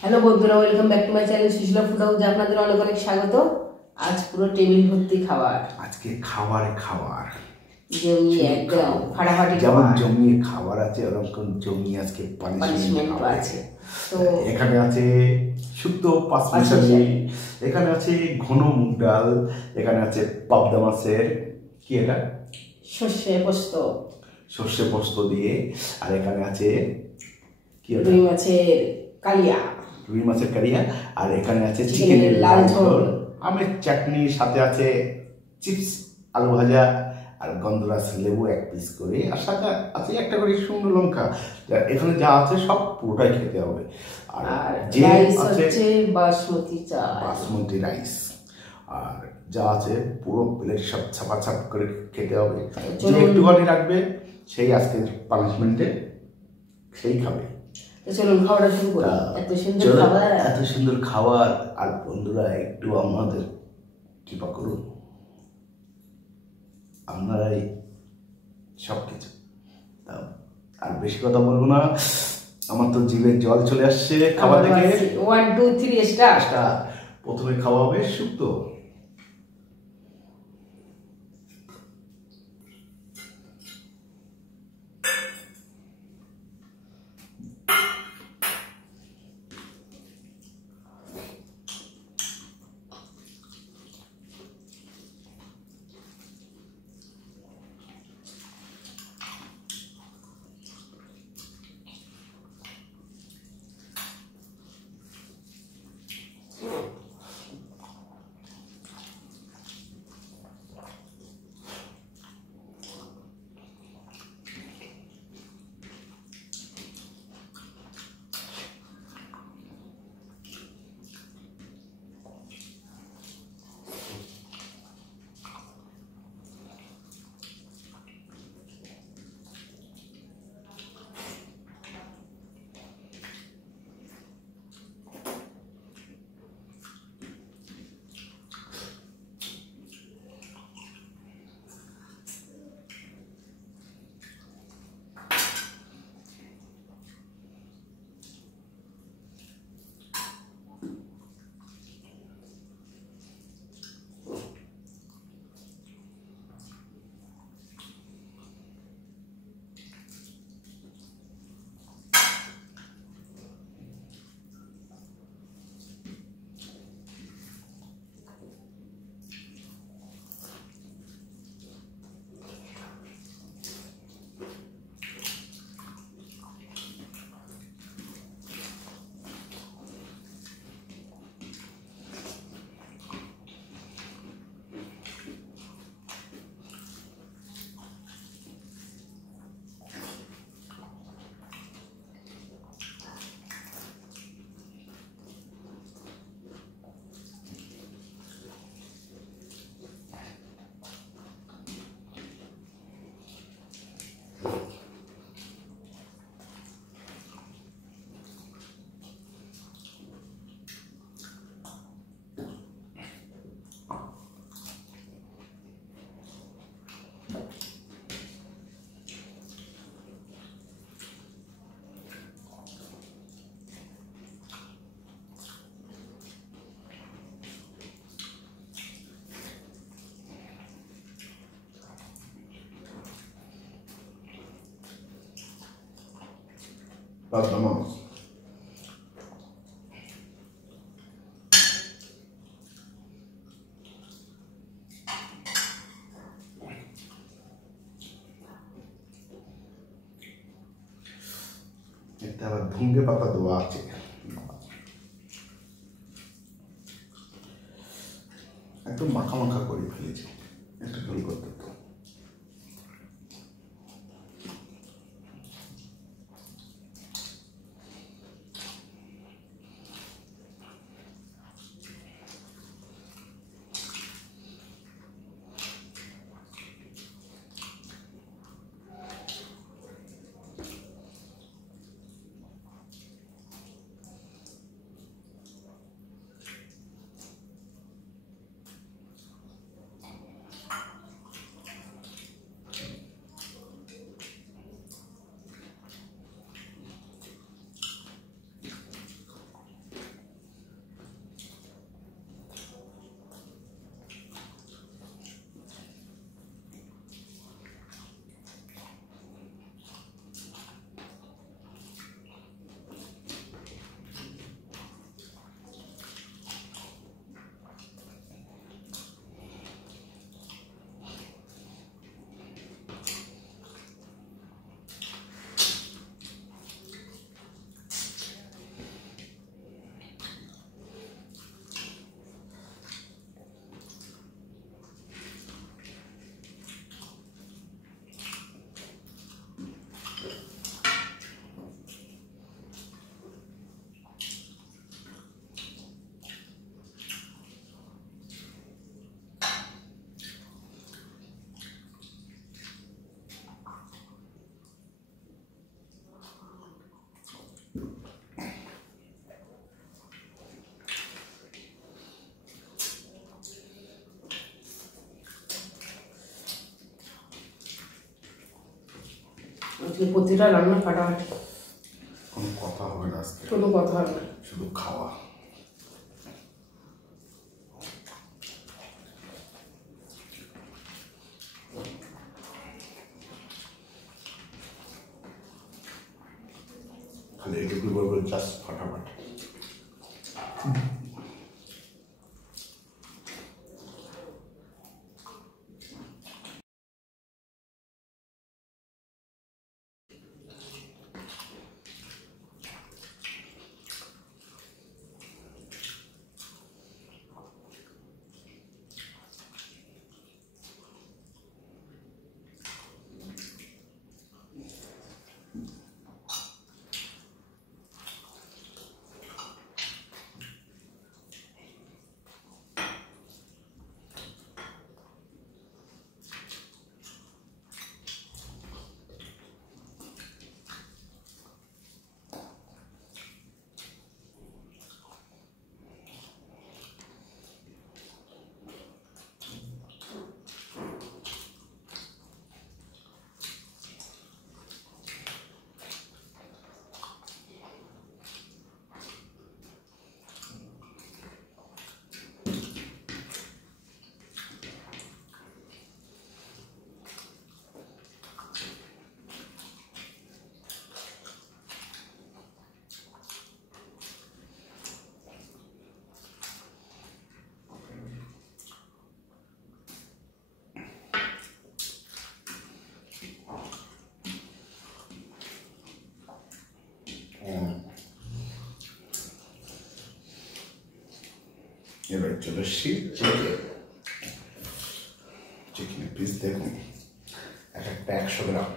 Hello বন্ধুরা, welcome back to my channel Sushila food house. আপনাদের অনেক অনেক স্বাগত। আজ পুরো টেবিল ভর্তি খাবার, আজকে খাবারে খাবার জমিয়ে একদম ফাটাফাটি যেমন খাবার। জমিয়ে খাবার আছে ওরকম জমিয়ে আজকে পানিশমেন্ট আছে। তো এখানে আছে শুক্তো পাঁচমিশালি, এখানে আছে ঘন মুগ ডাল, এখানে আছে পাবদা মাছের কি এটা সর্ষে পোস্ত দিয়ে, আর এখানে আছে কি রুই মাছের কালিয়া, আর এখানে আছে চিকেনের লাল ঝোল, আমের চাটনির সাথে আছে চিপস, আলু ভাজা আর গন্ধরাস লেবু এক পিস করে, আর সাথে আছে একটা করে শুকনো লঙ্কা। এখানে যা আছে সব পুরোটাই খেতে হবে। আর যে আছে বাসমতি রাইস, আর যা আছে পুরো প্লেট সব ছাপ করে খেতে হবে। যে একটুখানি রাখবে সেই আজকের পানিশমেন্টে সেই খাবে। চলুন খাওয়াটা শুরু করি। এত সুন্দর খাবার, আর বন্ধুরা একটু আমাদের কৃপা করুন, আপনারাই সব কিছু। আর বেশি কথা বলবো না, আমার তো জিভে জল চলে আসছে খাবার দেখে। 1 2 3 স্টার্ট। প্রথমে খাওয়া হবে শুক্তো। Vamos. এতে আবার ধুঙ্গে পাতা দেওয়া আছে। একটু মাখা করে ফেলেছি, একটু ঝোল করতে তো। আজকে প্রতিটা রান্না ফাটাফাটি, কোনো কথা হবে না আজকে, কোনো কথা হবে না, শুধু খাওয়া। খালি এটুকু বলবো, জাস্ট ফাটাফাটি। এবার চলে এসছি চিকেনের পিস। দেখুন এক একটা 100 গ্রাম।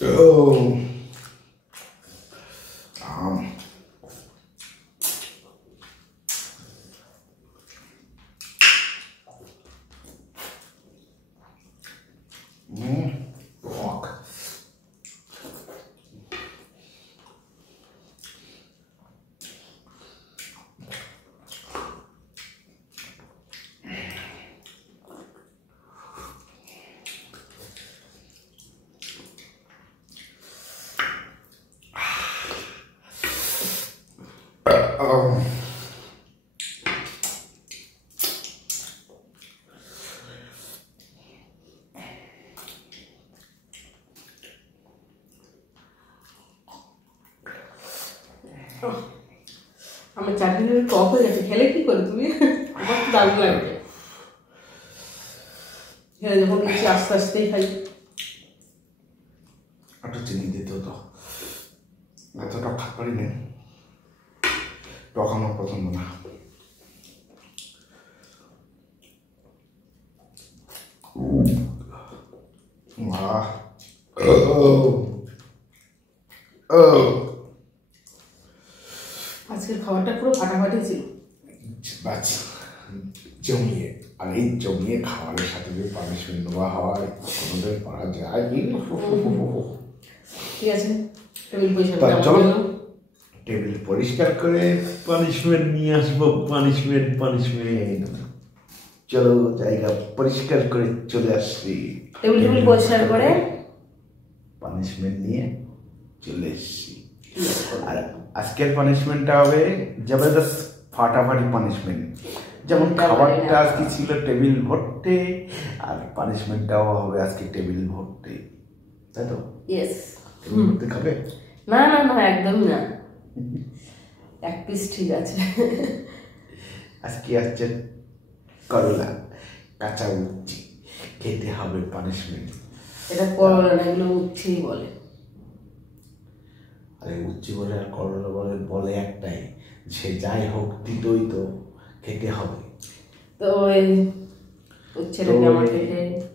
Oh, fuck. আমার চাটনি টক হয়ে গেছে, খেলে কি করে তুমি? আমার তো দারুণ লাগবে খেলে, যখন কিছু আস্তে আস্তেই খাই। একটু চিনি দিতে হতো, এত টক খাতে পারি না, টক আমার পছন্দ না। আজকের খাবারটা পুরো ফাটাফাটি ছিল, জমিয়ে। আর এই জমিয়ে খাবারের সাথে যে পানিশমেন্ট দেওয়া হয় কোনোদিন পারা যায়। ঠিক আছে, টেবিল পরিষ্কার টেবিল পরিষ্কার করে পানিশমেন্ট নিয়ে আসবো। পানিশমেন্ট চলো জায়গা পরিষ্কার করে চলে আসছি। টেবিল পরিষ্কার করে পানিশমেন্ট নিয়ে চলে এসছি। আর আজকের পানিশমেন্টটা হবে জবরদস্ত ফাটাফাটি পানিশমেন্ট। যেমন খাবারটা আজকে ছিল টেবিল ভর্তি, আর পানিশমেন্টটাও হবে আজকে টেবিল ভর্তি, তাই তো? ইয়েস। টেবিল ভর্তি খাবে? না না না, একদমই না, এক পিস ঠিক আছে। আজকে আসছে করলা, কাঁচা উচ্ছি, খেতে হবে পানিশমেন্ট। এটা করলা না, এগুলো উচ্ছেই বলে। আরে উচ্ছি বলে আর করলা বলে, বলে একটাই, সে যাই হোক তিতই তো খেতে হবে। তো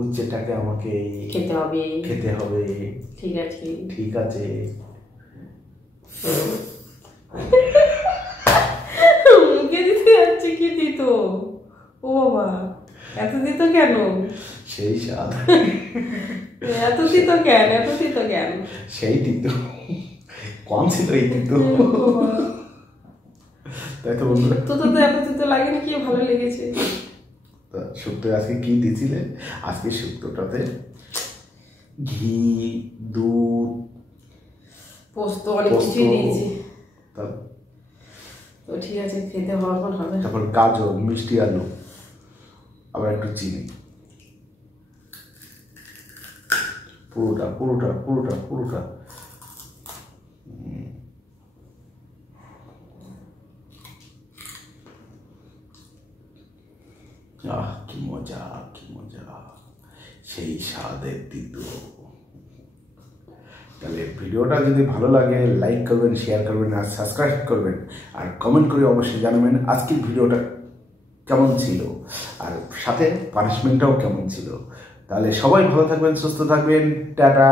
উচ্ছেটাকে আমাকে খেতে হবে। ঠিক আছে, ঠিক আছে। মুখে দিতে যাচ্ছে কি দিত? ও বাবা, এত দিত কেন? সেই স্বাদ। এত দিত কেন? সেই দিত, কম ছিল এই দিত, তাই তো বন্ধুরা। তো এত দিতে লাগেনি, কি ভালো লেগেছে। শুক্তো আজকে কি দিয়েছিলে? আজকে শুক্তোটাতে ঘি, দুধ, পোস্ত, অনেক কিছুই দিয়েছি। তো ঠিক আছে, খেতে হবে। তারপর গাজর, মিষ্টি আলু, আবার একটু চিনি, পুরোটা। কি মজা, সেই স্বাদের দিত। তাহলে ভিডিওটা যদি ভালো লাগে লাইক করবেন, শেয়ার করবেন, আর সাবস্ক্রাইব করবেন, আর কমেন্ট করে অবশ্যই জানাবেন আজকের ভিডিওটা কেমন ছিল, আর সাথে পানিশমেন্টটাও কেমন ছিল। তাহলে সবাই ভালো থাকবেন, সুস্থ থাকবেন, টাটা।